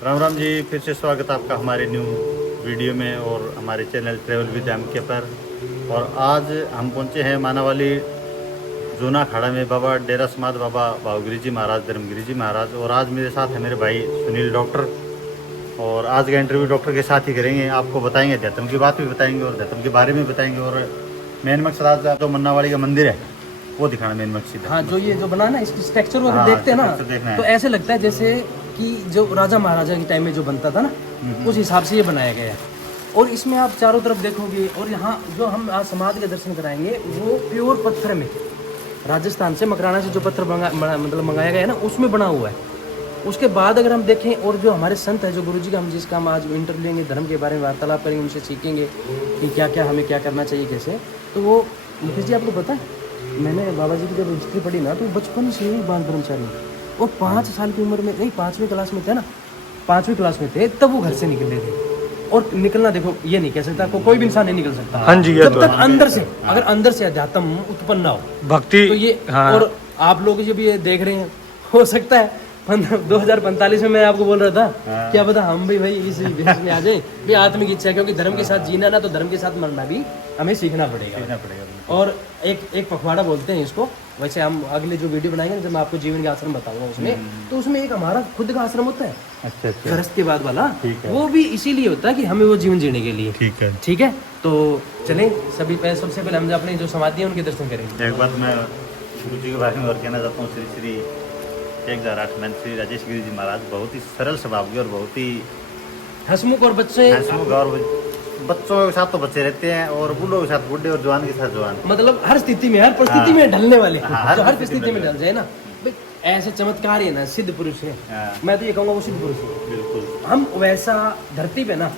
राम राम जी, फिर से स्वागत है आपका हमारे न्यू वीडियो में और हमारे चैनल ट्रैवल विद एम के पर। और आज हम पहुंचे हैं मानावाली जूना अखाड़ा में बाबा डेरा समाद बाबा भावगिरी जी महाराज, धर्मगिरी जी महाराज। और आज मेरे साथ है मेरे भाई सुनील डॉक्टर। और आज का इंटरव्यू डॉक्टर के साथ ही करेंगे। आपको बताएंगे, अध्यात्म की बात भी बताएंगे और अध्यात्म के बारे में बताएंगे। और मेन मकसद आज जो मन्नावाली का मंदिर है वो दिखाना मेन मकसद है। हाँ, जो ये जो बना ना, इसकी स्ट्रक्चर अगर देखते हैं ना तो ऐसे लगता है जैसे कि जो राजा महाराजा के टाइम में जो बनता था ना, उस हिसाब से ये बनाया गया है। और इसमें आप चारों तरफ देखोगे, और यहाँ जो हम आज समाधि के दर्शन कराएंगे वो प्योर पत्थर में, राजस्थान से मकराना से जो पत्थर मतलब मंगाया गया है ना, उसमें बना हुआ है। उसके बाद अगर हम देखें, और जो हमारे संत है, जो गुरुजी का हम जिसका हम आज इंटरव्यू लेंगे, धर्म के बारे में वार्तालाप करेंगे, उनसे सीखेंगे कि क्या क्या हमें क्या करना चाहिए कैसे। तो वो मुकेश जी, आपको पता है मैंने बाबा जी की जब हिस्ट्री पढ़ी ना, तो बचपन से ही बाल ब्रह्मचारी और 5 साल की उम्र में, नहीं 5वीं क्लास में थे ना, 5वीं क्लास में थे तब वो घर से निकले थे। और निकलना, देखो ये नहीं कह सकता कोई भी इंसान नहीं निकल सकता। हाँ जी, जब तक अंदर से, अगर अंदर से अध्यात्म उत्पन्न ना हो, भक्ति तो ये हाँ। और आप लोग जब ये देख रहे हैं, हो सकता है 2045 में मैं आपको बोल रहा था, क्या पता हम भी भाई इस बिजनेस में आ जाए भी। आत्मिक इच्छा, क्योंकि धर्म के साथ जीना ना, तो धर्म के साथ मरना भी हमें सीखना पड़ेगा। और एक पखवाड़ा बोलते हैं इसको। वैसे हम अगले जो वीडियो बनाएंगे जब मैं आपको जीवन का आश्रम बताऊंगा उसमें, तो उसमें एक हमारा खुद का आश्रम होता है, अच्छा गृहस्थ के बाद वाला, वो भी इसीलिए होता है कि हमें वो जीवन जीने के लिए। ठीक है, तो चलें सबसे पहले हम अपने जो समाधि है उनके दर्शन करेंगे। एक बात मैं गुरु जी के बारे में और कहना चाहता हूँ। श्री 1008 श्री राजेश गिरी जी महाराज बहुत ही सरल स्वभाव के और बहुत ही हंसमुख और बच्चे, और बच्चों के साथ तो बच्चे रहते हैं और बूढ़ों के साथ बूढ़े और जवान के साथ जवान, मतलब हर स्थिति में, हर परिस्थिति में ढलने वाले, जो हर परिस्थिति परिस्थिति में ढल जाए ना भाई, ऐसे चमत्कार है ना, सिद्ध पुरुष है। मैं तो ये कहूँगा वो सिद्ध पुरुष है। बिल्कुल हम वैसा धरती पे ना,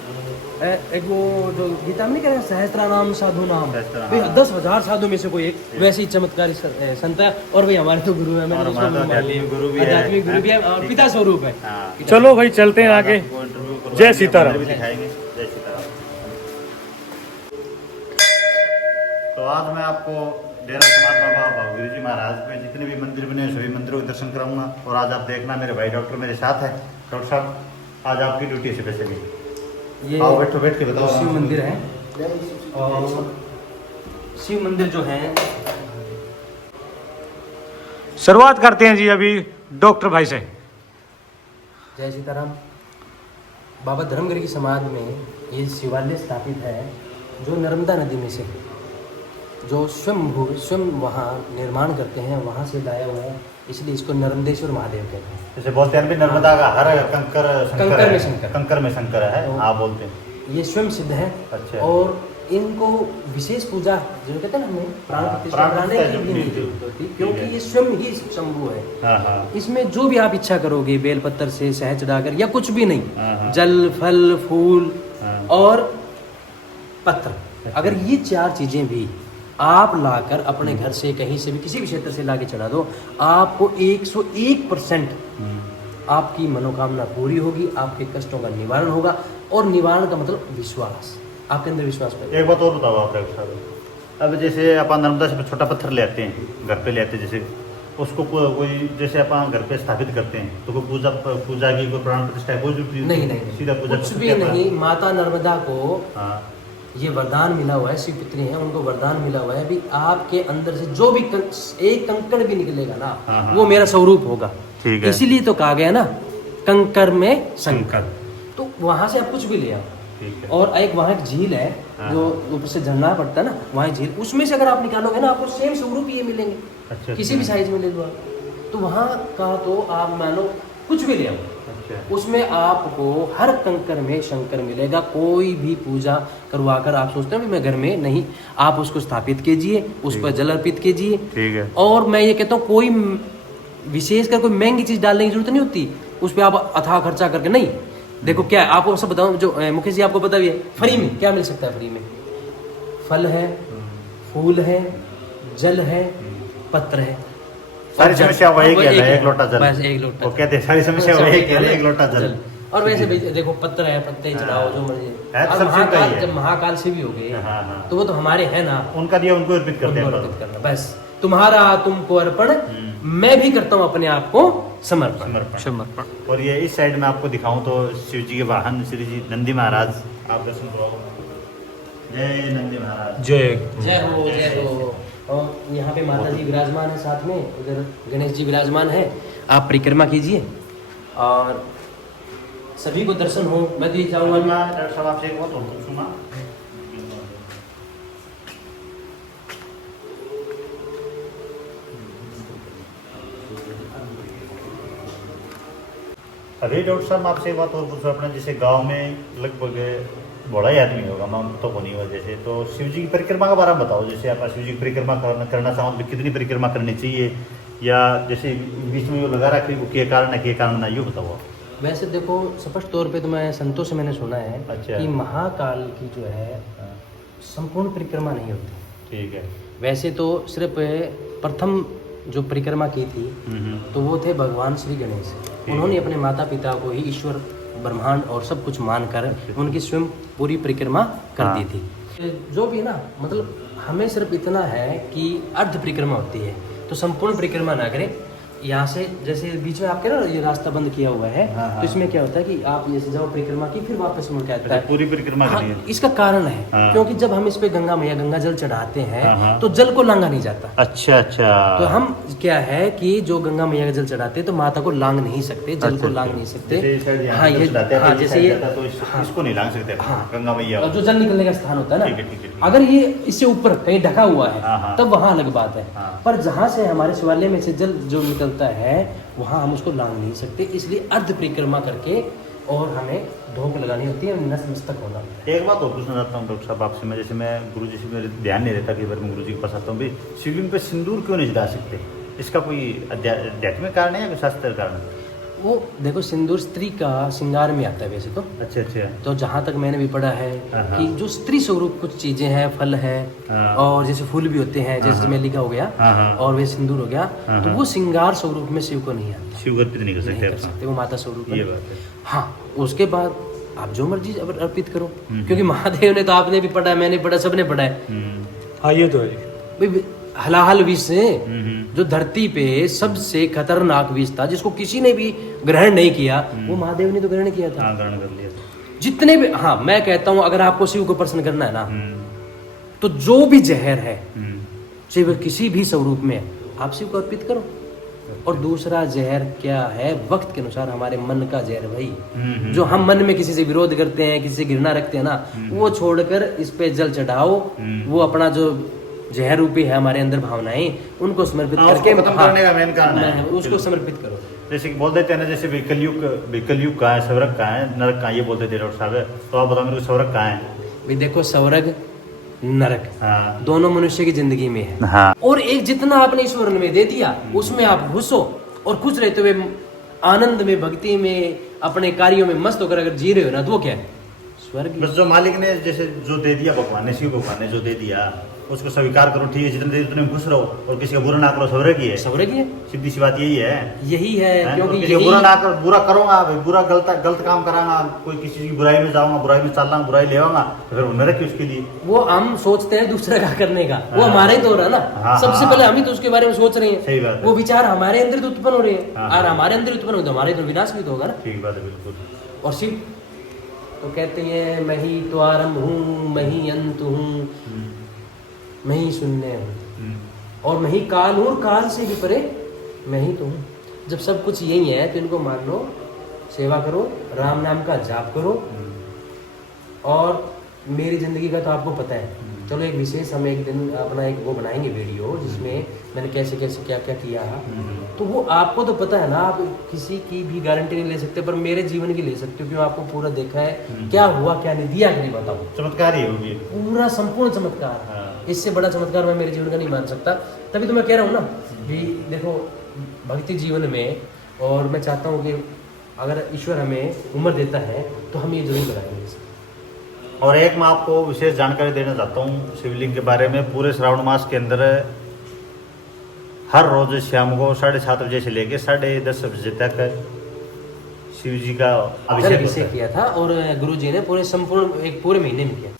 एक वो जो गीता में नहीं कह रहे सहस्त्र नाम साधु नाम, भाई 10,000 साधु में से कोई एक वैसे ही चमत्कारी संत है। और भाई हमारे तो गुरु है, मैंने उसको आध्यात्मिक गुरु भी है, आध्यात्मिक गुरु भी है और पिता स्वरूप है। चलो भाई चलते हैं आगे। जय सीताराम। दिखाएंगे। जय सीताराम। तो आज मैं आपको डेरा समाद बाबा भावगिरी जी महाराज में जितने भी मंदिर बने सभी मंदिरों के दर्शन कराऊंगा। और आज आप देखना, मेरे भाई डॉक्टर मेरे साथ है। डॉक्टर साहब, आज आपकी ड्यूटी से पैसे नहीं, ये आओ बैठो, बैठ के बताओ। शिव मंदिर है, और शिव मंदिर जो है, शुरुआत करते हैं जी अभी डॉक्टर भाई से। जय सीताराम। बाबा धर्मगिरी की समाधि में ये शिवालय स्थापित है, जो नर्मदा नदी में से, जो स्वयं वहाँ निर्माण करते हैं, वहाँ से लाया हुआ है, इसलिए इसको नर्मदेश्वर महादेव कहते हैं। जैसे बोलते हैं नर्मदा का हर कंकर कंकर में शंकर है, आप बोलते हैं। ये स्वयं सिद्ध है। अच्छा। और इनको विशेष पूजा जो कहते हैं ना, हमें प्राण प्रतिष्ठा कराने की भी नहीं जरूरत होती, क्योंकि ये स्वयं ही शंभु है। इसमें जो भी आप इच्छा करोगे, बेलपत्र से शहद चढ़ाकर या कुछ भी नहीं, जल, फल, फूल और पत्र, अगर ये 4 चीजें भी आप लाकर अपने घर से, कहीं से भी, किसी भी क्षेत्र से लाके चढ़ा दो, आपको 101% आपकी मनोकामना पूरी होगी, आपके कष्टों का निवारण होगा। और निवारण का मतलब विश्वास, आपके अंदर विश्वास पैदा। एक बात और बताओ आप डॉक्टर साहब, अब जैसे अपन नर्मदा से छोटा पत्थर ले आते हैं, घर पे ले आते हैं, जैसे उसको कोई जैसे अपन घर पे स्थापित करते हैं, तो कोई पूजा की कोई प्राण प्रतिष्ठा कोई जरूरत नहीं, सीधा पूजा कुछ भी नहीं। माता नर्मदा को हाँ, ये वरदान मिला हुआ है, शिव पित्री हैं, उनको वरदान मिला हुआ है भी, आपके अंदर से जो भी एक कंकड़ भी निकलेगा ना, वो मेरा स्वरूप होगा। ठीक है। इसीलिए तो कहा गया ना, कंकर में शंकर। तो वहां से आप कुछ भी ले आओ। और एक वहाँ एक झील है, जो ऊपर से झरना पड़ता है ना, वहाँ झील, उसमें से अगर आप निकालोगे ना, आपको सेम स्वरूप ये मिलेंगे। अच्छा, किसी भी साइज में ले लो। तो वहाँ का तो आप मानो कुछ भी ले आओ, उसमें आपको हर कंकर में शंकर मिलेगा। कोई भी पूजा करवाकर आप सोचते हैं मैं घर में नहीं, आप उसको स्थापित कीजिए, उस पर जल अर्पित कीजिए। ठीक है। और मैं ये कहता हूँ, कोई विशेषकर कोई महंगी चीज डालने की जरूरत नहीं होती उस पर, आप अथाह खर्चा करके नहीं। देखो क्या आपको सब बताऊं, जो मुकेश जी आपको पता भी है, फ्री में क्या मिल सकता है। फ्री में फल है, फूल है, जल है, पत्र है। सारी समस्या वही है, एक लोटा जल, बस एक लोटा। वो कहते हैं सारी समस्या वही है, एक लोटा जल। और वैसे भी देखो, पत्र है, पत्ते चढ़ाओ, जो मर्जी। महाकाल, जब महाकाल से भी हो गए, तो वो तो हमारे है ना, उनका दिया उनको अर्पित करते हैं। बस तुम्हारा तुमको अर्पण, मैं भी करता हूँ अपने आप को समर्पण। समर्पण। और ये इस साइड में आपको दिखाऊं तो शिव जी के वाहन श्री जी नंदी महाराज, आप दर्शन करो। जय नंदी महाराज। जय जय हो जय हो। और यहाँ पे माता जी विराजमान है, साथ में उधर गणेश जी विराजमान है। आप परिक्रमा कीजिए और सभी को दर्शन हो। मैं तो ये चाहूँगा डॉक्टर साहब आपसे एक बात और पूछूंगा। अरे डॉक्टर साहब आपसे एक बात और पूछो, अपने जैसे गांव में लगभग बड़ा ही आदमी होगा, मैं तो होनी वजह से, तो शिव जी की परिक्रमा के बारे में बताओ। जैसे आप शिव जी की परिक्रमा करना चाहो तो कितनी परिक्रमा करनी चाहिए, या जैसे बीच में वो लगा रहा कि वो क्या कारण है, क्या कारण ना, ये बताओ। वैसे देखो स्पष्ट तौर पे तो मैं संतों से मैंने सुना है अच्छा। कि महाकाल की जो है संपूर्ण परिक्रमा नहीं होती। ठीक है। वैसे तो सिर्फ प्रथम जो परिक्रमा की थी तो वो थे भगवान श्री गणेश। उन्होंने अपने माता पिता को ही ईश्वर ब्रह्मांड और सब कुछ मानकर उनकी स्वयं पूरी परिक्रमा कर दी थी। जो भी ना, मतलब हमें सिर्फ इतना है कि अर्ध परिक्रमा होती है, तो संपूर्ण परिक्रमा ना करें। यहाँ से जैसे बीच में आपके ना ये रास्ता बंद किया हुआ है, तो इसमें क्या होता है कि आप ये से जाओ परिक्रमा की, फिर वापस मुड़ के आता है। पूरी परिक्रमा हाँ, करनी है। इसका कारण है क्योंकि जब हम इस पे गंगा मैया गंगा जल चढ़ाते हैं तो जल को लांगा नहीं जाता। अच्छा अच्छा। तो हम क्या है कि जो गंगा मैया का जल चढ़ाते हैं तो माता को लांग नहीं सकते, जल को लांग नहीं सकते। हाँ ये हाँ जैसे ये तो इसको नहीं लांग सकते। हाँ गंगा मैया और जो जल निकलने का स्थान होता है ठीक है, ठीक ना, है। अगर ये इससे ऊपर कहीं ढका हुआ हाँ, हाँ। है तब वहाँ अलग बात है। हाँ। पर जहाँ से हमारे शिवालय में से जल जो निकलता है वहाँ हम उसको लांग नहीं सकते, इसलिए अर्ध परिक्रमा करके और हमें ढोक लगानी होती है, नतमस्तक होना होता है। एक बात और पूछना चाहता हूँ डॉक्टर साहब आपसे, मैं जैसे मैं गुरु जी से मेरे ध्यान नहीं रहता, कई बार मैं गुरु जी के पास आता हूँ, भाई शिवलिंग पे सिंदूर क्यों नहीं चढ़ा सकते? इसका कोई आध्यात्मिक कारण है या कोई शास्त्रीय कारण है? वो देखो सिंदूर स्त्री का श्रृंगार में आता है वैसे तो। अच्छा अच्छा। तो जहाँ तक मैंने भी पढ़ा है हाँ। कि जो स्त्री स्वरूप कुछ चीजें हैं, फल है हाँ। और जैसे फूल भी होते हैं, जैसे चमेली का हो गया हाँ। और वे सिंदूर हो गया, हाँ। तो वो श्रृंगार स्वरूप में शिव को नहीं आता, शिव अर्पित नहीं कर नहीं सकते कर अपना। सकते, वो माता स्वरूप ये है। बात है। हाँ उसके बाद आप जो मर्जी अर्पित करो, क्योंकि महादेव ने तो आपने भी पढ़ा है, मैंने पढ़ा, सबने पढ़ा है हाँ ये तो है। भाई हलाहल विष से जो धरती पे सबसे खतरनाक विष था, जिसको किसी ने भी ग्रहण नहीं किया, वो महादेव ने तो ग्रहण किया था। हाँ ग्रहण कर लिया। जितने भी, हाँ मैं कहता हूँ अगर आपको शिव को प्रसन्न करना है ना, तो जो भी जहर है शिव किसी भी स्वरूप में आप शिव को अर्पित करो। और दूसरा जहर क्या है, वक्त के अनुसार हमारे मन का जहर भाई, जो हम मन में किसी से विरोध करते हैं, किसी से घृणा रखते हैं ना, वो छोड़कर इस पे जल चढ़ाओ। वो अपना जो जहर रूपी है हमारे अंदर भावनाएं, उनको समर्पित करके खत्म करने का मेन कारण है। उसको समर्पित करो। जैसे कि बोल देते हैं ना, जैसे कलयुग कहाँ है, स्वर्ग कहाँ है, नरक कहाँ है, ये बोलते थे डॉक्टर साहब। तो आप बताओ मेरे को स्वर्ग कहाँ है? भाई देखो स्वर्ग नरक हाँ। दोनों मनुष्य की जिंदगी में है। हाँ। और एक जितना आपने ईश्वर में दे दिया उसमें आप खुश हो, और खुश रहते हुए आनंद में, भक्ति में, अपने कार्यों में मस्त होकर अगर जी रहे हो ना, तो वो क्या है? स्वर्ग। बस जो मालिक ने जैसे जो दे दिया, भगवान ने, शिव भगवान ने जो दे दिया उसको स्वीकार करो, ठीक है, जितने देर उतने खुश रहो, और किसी का बुरा ना करो, स्वर्ग ही है। स्वर्ग ही है, सीधी सी बात यही है। यही है, क्योंकि किसी का बुरा ना करो, बुरा करूंगा भाई, बुरा गलत काम करांगा, कोई किसी की बुराई में जाऊंगा, बुराई में चलना, बुराई लेवांगा, तो फिर नरक की उसके लिए। वो हम सोचते हैं दूसरे का करने का, वो हमारे ही तो हो रहा है ना। सबसे पहले हम ही तो उसके बारे में सोच रहे हैं। सही बात है। वो विचार हमारे अंदर तो उत्पन्न हो रहे हैं, और हमारे अंदर उत्पन्न हो तो हमारे तो विनाश भी तो होगा ना। ठीक बात है, बिल्कुल। और शिव तो कहते हैं मैं ही तो आरंभ हूँ, मैं ही अंत हूँ, मैं ही शून्य हूँ, और मैं ही काल हूँ, और काल से भी परे मैं ही तो हूँ। जब सब कुछ यही है तो इनको मान लो, सेवा करो, राम नाम का जाप करो। और मेरी जिंदगी का तो आपको पता है, चलो एक विशेष हम एक दिन अपना एक वो बनाएंगे वीडियो, जिसमें मैंने कैसे कैसे क्या क्या किया, तो वो आपको तो पता है ना। आप किसी की भी गारंटी नहीं ले सकते, पर मेरे जीवन की ले सकते हो, क्यों? आपको पूरा देखा है क्या हुआ क्या नहीं, दिया कि नहीं बताओ। चमत्कार ही होगी, पूरा संपूर्ण चमत्कार। इससे बड़ा चमत्कार मैं मेरे जीवन का नहीं मान सकता। तभी तो मैं कह रहा हूँ ना कि देखो भक्ति जीवन में, और मैं चाहता हूँ कि अगर ईश्वर हमें उम्र देता है तो हम ये जरूर कराएंगे। और एक मैं आपको विशेष जानकारी देना चाहता हूँ शिवलिंग के बारे में। पूरे श्रावण मास के अंदर हर रोज शाम को 7:30 बजे से लेकर 10:30 बजे तक शिव जी का अभिषेक किया था, और गुरु जी ने पूरे संपूर्ण एक पूरे महीने में किया।